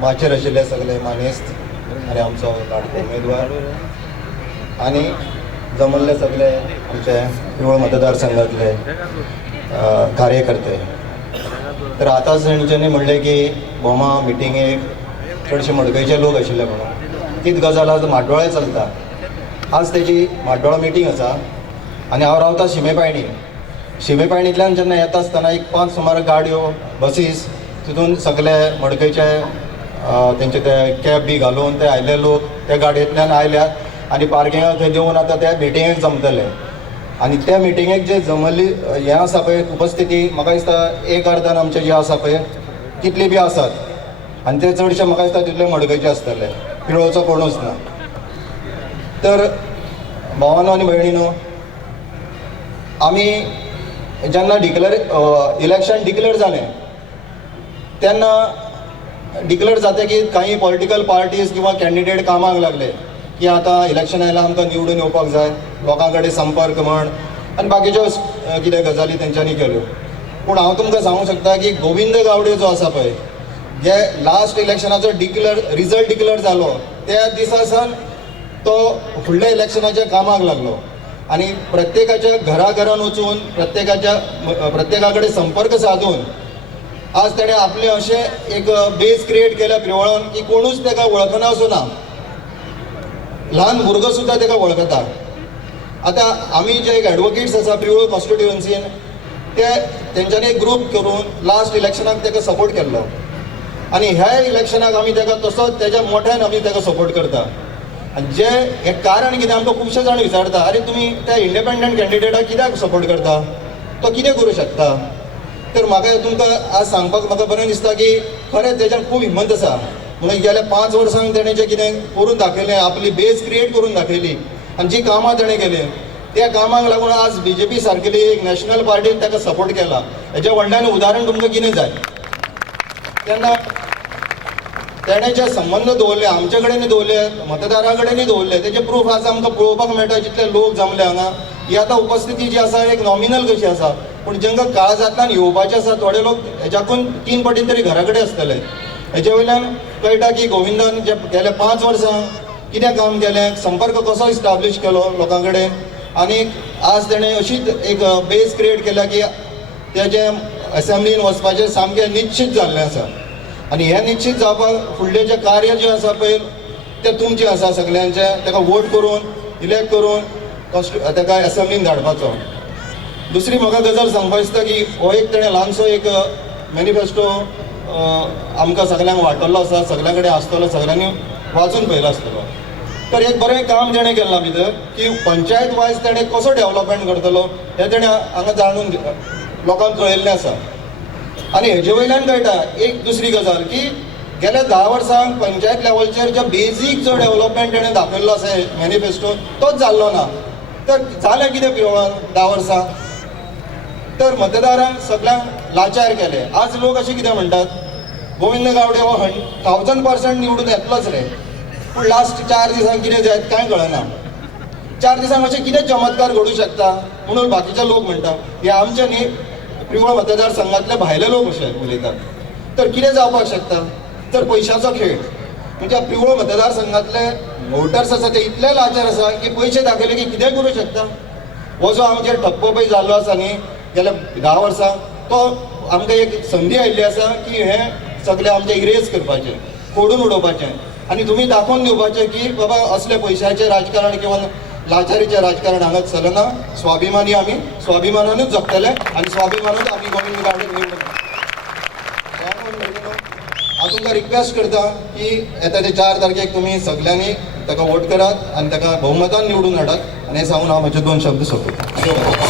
माचेर आशिल्ले सगळे मानेस्त आनी आमचो लाडको उमेदवार आनी जमल्ले सगळे आमचे पिवळ मतदारसंघातले कार्यकर्ते. तर आतांच तेंच्यांनी म्हणलें की बोमा मिटिंगेक चडशे मडकयचे लोक आशिल्ले म्हणून. तीच गजाल आज माड्डोळे चलता. आज तेजी माड्डोळा मिटींग आसा आनी हांव रावता शिमेपायणी. शिमेपायणींतल्यान जेन्ना येता आसतना एक 5 सुमार गाडयो बसीस तितून सगळे मडकयचे तेंचे ते कॅब बी घालून ते आयले लोक त्या गाडयेंतल्यान आयल्यात आनी पार्किंगाक थंय देवन आतां त्या मिटिंगेक जमतले. आनी त्या मिटिंगेक जे जमल्ली हें आसा पळय उपस्थिती म्हाका दिसता एक अर्दान आमचे जे आसा पळय कितली बी आसात आनी ते चडशे म्हाका दिसता तितले मडकयचे आसतले, पिळोवचो कोणूच ना. तर भावांनो आनी भयणीनो, आमी जेन्ना इलेक्शन डिक्लेअर जालें तेन्ना डिक्लेअर जाता की काही पॉलिटिकल पार्टीज किंवा कॅन्डिडेट कामाक लागले की आतां इलेक्शन आयलां आमकां निवडून येवपाक जाय, लोकां कडेन संपर्क म्हण आनी बाकीच्यो कितें गजाली तेंच्यांनी केल्यो. पूण हांव तुमकां सांगूंक शकता की गोविंद गावडे जो आसा पळय, जे लास्ट इलेक्शनाचो रिजल्ट डिक्लेअर जालो त्या दिसा सावन तो फुडल्या इलेक्शनाच्या कामाक लागलो आनी प्रत्येकाच्या घराघरान वचून प्रत्येका कडेन संपर्क साधून आज तेणें आपलें अशें एक बेस क्रिएट केल्या पिवळान की कोणूच तेका वळखना असो ना. ल्हान भुरगो सुद्दां तेका वळखता. आतां आमी जे एक एडवोकेट्स आसा पिवळ कॉन्स्टिट्युएन्सीन तेंच्यांनी एक ग्रूप करून लास्ट इलेक्शनाक तेका सपोर्ट केल्लो आनी ह्या इलेक्शनाक आमी तेका तसोच तेज्या मोठ्यान आमी तेका सपोर्ट करता. आनी जे हें कारण कितें आमकां खुबशे जाण विचारता, अरे तुमी त्या इंडिपेंडंट कॅन्डिडेटाक कित्याक सपोर्ट करता, तो कितें करूं शकता. तर म्हाका तुमकां आज सांगपाक म्हाका बरें दिसता की खरेंच तेज्यान खूब हिम्मत आसा. म्हणून गेल्या 5 वर्सांक तेणें जें कितें करून दाखयलें, आपली बेस क्रिएट करून दाखयली आनी जी कामां तेणें केली त्या कामाक लागून आज BJP सारकेली एक नॅशनल पार्टीन ताका सपोर्ट केला. हेजें व्हडल्यान उदाहरण तुमकां कितें जाय. तेन्ना तेणें जे संबंद दवरले आमचे कडेन दवरले, मतदारा कडेनूय दवरले, तेजे प्रूफ आज आमकां पळोवपाक मेळटा. जितले लोक जमले हांगा, ही आतां उपस्थिती जी आसा एक नॉमिनल कशी आसा, पूण जेंकां काळजांतल्यान येवपाचें आसा थोडे लोक हेज्याकून 3 पटीन तरी घरा कडेन आसतले. हेजे वयल्यान कळटा की गोविंदान जे गेल्या 5 वर्सां कितें काम केलें, संपर्क कसो इस्टाब्लीश केलो लोकां कडेन आनी आज तेणें अशीच एक बेस क्रिएट केल्या की तेजें असेंब्लीन वचपाचें सामकें निश्चित जाल्लें आसा. आनी हें निश्चित जावपाक फुडलें जें कार्य जें आसा पळय तें तुमचें आसा सगळ्यांचें. ताका वोट करून इलेक्ट करून ताका असेंब्लीन धाडपाचो. दुसरी म्हाका गजाल सांगपाक दिसता की हो एक तेणें ल्हानसो एक मॅनिफेस्टो आमकां सगळ्यांक वाटल्लो आसा, सगळ्यां कडेन आसतलो, सगळ्यांनी वाचून पळयलो आसतलो. तर एक बरें काम तेणें केलां भितर की पंचायत वायज तेणें कसो डेव्हलपमेंट करतलो हें तेणें हांगा जाणून लोकांक कळयल्लें आसा. आनी हेजे वयल्यान कळटा एक दुसरी गजाल की गेल्या 10 वर्सांक पंचायत लेवलचेर जो बेजीक जो डेव्हलपमेंट तेणें दाखयल्लो आसा मॅनिफेस्टो तोच जाल्लो ना. तर जालें कितें पिवळान 10 वर्सां. तर मतदारांक सगळ्यांक लाचार केले. आज लोक अशें कितें म्हणटात, गोविंद गावडे हो 1000% निवडून येतलोच रे, पूण लास्ट 4 दिसांक कितें जायत कांय कळना. 4 दिसांक अशें कितें चमत्कार घडूं शकता म्हणून बाकीचे लोक म्हणटा. हे आमचे न्ही पिवळ मतदारसंघातले भायले लोक अशे उलयतात. तर कितें जावपाक शकता, तर पयशांचो खेळ. म्हणजे पिवळ मतदारसंघातले वोटर्स आसा ते इतले लाचार आसा की पयशे दाखयले की कितें करूं शकता. हो जो आमचेर ठप्प पळय जाल्लो आसा न्ही गेल्या 10 वर्सां, तो आमकां एक संदी आयिल्ली आसा की हें सगळें आमचें इरेज करपाचें, फोडून उडोवपाचें आनी तुमी दाखोवन दिवपाचें की बाबा असले पयशाचें राजकारण किंवा लाचारीचें राजकारण हांगा चलना. स्वाभिमानी आमी स्वाभिमानानूच जगतले आनी स्वाभिमानूच आमी गोविंद गावडे निवडून. हांव तुमकां रिक्वेस्ट करता की येता ते 4 तारखेक तुमी सगळ्यांनी ताका वोट करात आनी ताका भोवमतान निवडून हाडात. आनी हें सांगून हांव म्हजे 2 शब्द सोंपयतां.